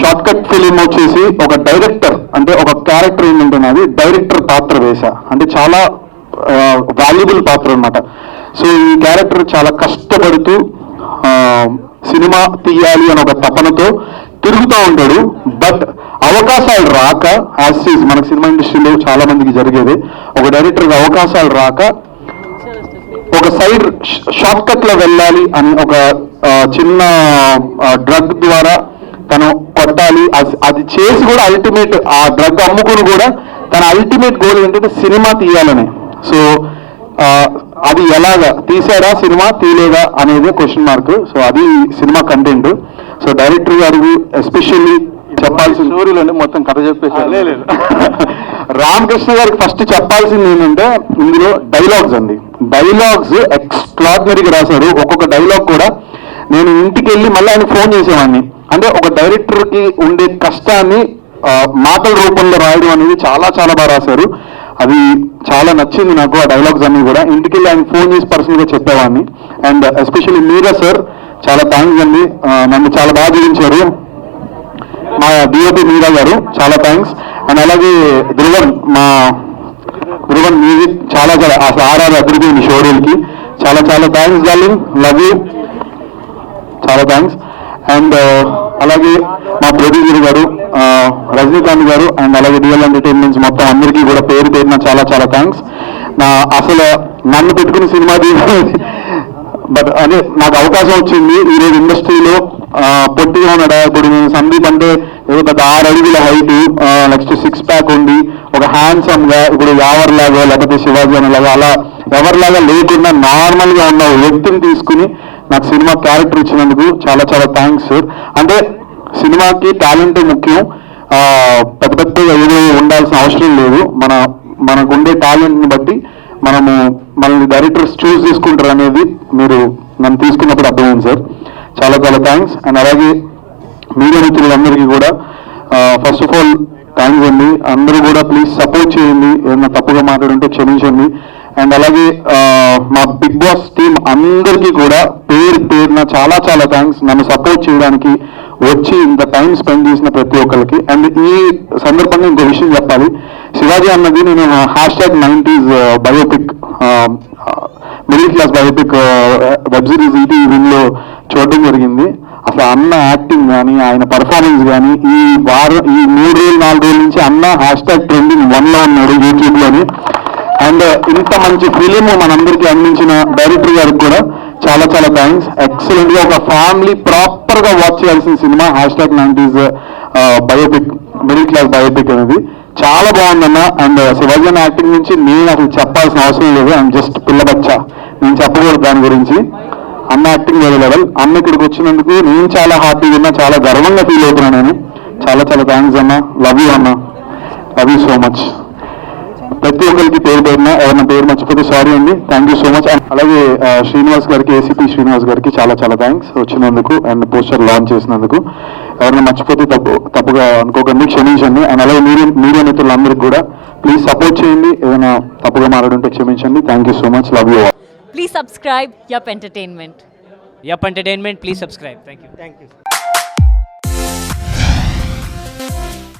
Short cut film వచ్చేసి ఒక director అంటే ఒక క్యారెక్టర్ ఏంటంటే డైరెక్టర్ పాత్ర వేశా. అంటే చాలా వాల్యుబుల్ పాత్ర అన్నమాట. సో ఈ క్యారెక్టర్ చాలా కష్టపడుతూ సినిమా తీయాలి అని ఒక తపనతో తిరుగుతూ ఉంటాడు. బట్ అవకాశాలు రాక యాజ్ ఈజ్ మనకు సినిమా ఇండస్ట్రీలో చాలా మందికి జరిగేది. ఒక డైరెక్టర్కి అవకాశాలు రాక ఒక సైడ్ షార్ట్ కట్లో వెళ్ళాలి అని ఒక చిన్న డ్రగ్ ద్వారా తను కొట్టాలి. అది- అది చేసి కూడా అల్టిమేట్ ఆ డ్రగ్ అమ్ముకుని కూడా తన అల్టిమేట్ గోల్ ఏంటంటే సినిమా తీయాలని. సో అది ఎలాగా తీసాడా సినిమా తీయలేదా అనేది క్వశ్చన్ మార్క్ సో అది సినిమా కంటెంట్ సో డైరెక్టర్ గారు ఎస్పెషల్లీ చెప్పాల్సిన స్టోరీలోనే మొత్తం కథ చెప్పేసారు లేదు. రామకృష్ణ గారికి ఫస్ట్ చెప్పాల్సింది ఏంటంటే ఇందులో డైలాగ్స్ అండి. డైలాగ్స్ ఎక్స్ట్రాడినరీగా రాశారు. ఒక్కొక్క డైలాగ్ కూడా నేను ఇంటికి వెళ్ళి మళ్ళీ ఆయన ఫోన్ చేసేవాడిని. అంటే ఒక డైరెక్టర్కి ఉండే కష్టాన్ని మాటల రూపంలో రాయడం అనేది చాలా చాలా బాగా రాశారు. అది చాలా నచ్చింది నాకు ఆ డైలాగ్స్ అన్ని కూడా. ఇంటికి వెళ్ళి ఆయన ఫోన్ చేసి పర్సనల్గా చెప్పేవాడిని. అండ్ ఎస్పెషల్లీ మీరా సార్ చాలా థ్యాంక్స్ అండి. నన్ను చాలా బాగా జీవించారు మా డిఓపి మీరా గారు చాలా థ్యాంక్స్ అండ్ అలాగే ధ్రువన్ మా ధ్రువన్ మ్యూజిక్ చాలా చాలా అసలు ఆర్ఆర్ అభివృద్ధి షోరూమ్కి. చాలా చాలా థ్యాంక్స్ డార్లింగ్. Love you. చాలా థ్యాంక్స్ అండ్ uh, అలాగే మా ప్రొడ్యూసర్ గారు రజనీకాంత్ గారు అండ్ అలాగే డిఎల్ ఎంటర్టైన్మెంట్స్ మొత్తం అందరికీ కూడా పేరు పేరున చాలా చాలా థ్యాంక్స్ నా అసలు నన్ను పెట్టుకుని సినిమా బట్ అదే నాకు అవకాశం వచ్చింది. ఈరోజు ఇండస్ట్రీలో పొట్టిగా ఉన్నాడు ఇప్పుడు నేను సందీప్ అంటే ఏదో పెద్ద ఆరు అడుగుల హైట్ నెక్స్ట్ సిక్స్ ప్యాక్ ఉండి ఒక హ్యాండ్సమ్గా ఇప్పుడు యావర్ లాగా లేకపోతే శివాజీ అనేలాగా అలా ఎవరిలాగా లేకుండా నార్మల్గా ఉన్న వ్యక్తిని తీసుకుని నాకు సినిమా క్యారెక్టర్ ఇచ్చినందుకు చాలా చాలా థ్యాంక్స్ సార్. అంటే సినిమాకి టాలెంట్ ముఖ్యం. పెద్ద పెద్దగా ఏదో ఉండాల్సిన అవసరం లేదు. మన మనకు ఉండే టాలెంట్ని బట్టి మనము మనల్ని డైరెక్టర్స్ చూస్ చేసుకుంటారు అనేది మీరు నన్ను తీసుకున్నప్పుడు అర్థమైంది సార్. చాలా చాలా థ్యాంక్స్. అండ్ అలాగే మీడియా మిత్రులందరికీ కూడా ఫస్ట్ ఆఫ్ ఆల్ థ్యాంక్స్ అండి. అందరూ కూడా ప్లీజ్ సపోర్ట్ చేయండి. ఏదైనా తప్పుగా మాట్లాడుంటే క్షమించండి. అండ్ అలాగే మా బిగ్ బాస్ టీం అందరికీ కూడా పేరు పేరున చాలా చాలా థ్యాంక్స్ నన్ను సపోర్ట్ చేయడానికి వచ్చి ఇంత టైం స్పెండ్ చేసిన ప్రతి ఒక్కరికి. అండ్ ఈ సందర్భంగా ఇంకో విషయం చెప్పాలి. శివాజీ అన్నది నేను hashtag nineties biopic middle class biopic web series ET లో చూడడం జరిగింది. అసలు అన్న యాక్టింగ్ కానీ ఆయన పర్ఫార్మెన్స్ కానీ ఈ వారం ఈ మూడు రోజులు నాలుగు రోజుల నుంచి అన్న హ్యాష్ ట్యాగ్ ట్రెండింగ్ వన్లో ఉన్నాడు యూట్యూబ్లోని అండ్ ఇంత మంచి ఫిలిం మనందరికీ అందించిన డైరెక్టర్ గారికి కూడా చాలా చాలా థ్యాంక్స్ ఎక్సలెంట్గా ఒక ఫ్యామిలీ ప్రాపర్గా వాచ్ చేయాల్సిన cinema hashtag nineties biopic middle class biopic అనేది. చాలా బాగుందన్న అండ్ uh, శివాజీ అన్న యాక్టింగ్ నుంచి నేను అసలు చెప్పాల్సిన అవసరం లేదు. అండ్ జస్ట్ పిల్లబచ్చ నేను చెప్పకూడదు దాని గురించి. అన్న యాక్టింగ్ వేరే లెవెల్ అన్న ఇక్కడికి వచ్చినందుకు నేను చాలా హ్యాపీగా ఉన్నా. చాలా గర్వంగా ఫీల్ అవుతున్నాను నేను. చాలా చాలా థ్యాంక్స్ అన్న. లవ్ యూ అన్న. లవ్ యూ సో మచ్ ప్రతి ఒక్కరికి పేరు పేరున ఎవరైనా పేరు మర్చిపోతే సారీ అండి. Thank you so much and అలాగే శ్రీనివాస్ గారికి ఏసీపీ శ్రీనివాస్ గారికి చాలా చాలా థ్యాంక్స్ వచ్చినందుకు అండ్ పోస్టర్ లాంచ్ చేసినందుకు. ఎవరైనా మర్చిపోతే తప్పు తప్పుగా అనుకోకండి క్షమించండి. అండ్ అలాగే మీడియా మీడియా మిత్రులందరికీ కూడా ప్లీజ్ సపోర్ట్ చేయండి. ఏదైనా తప్పుగా మాట్లాడుంటే క్షమించండి. Thank you so much love you Please subscribe Yup Entertainment. Yup Entertainment, please subscribe. Thank you. Thank you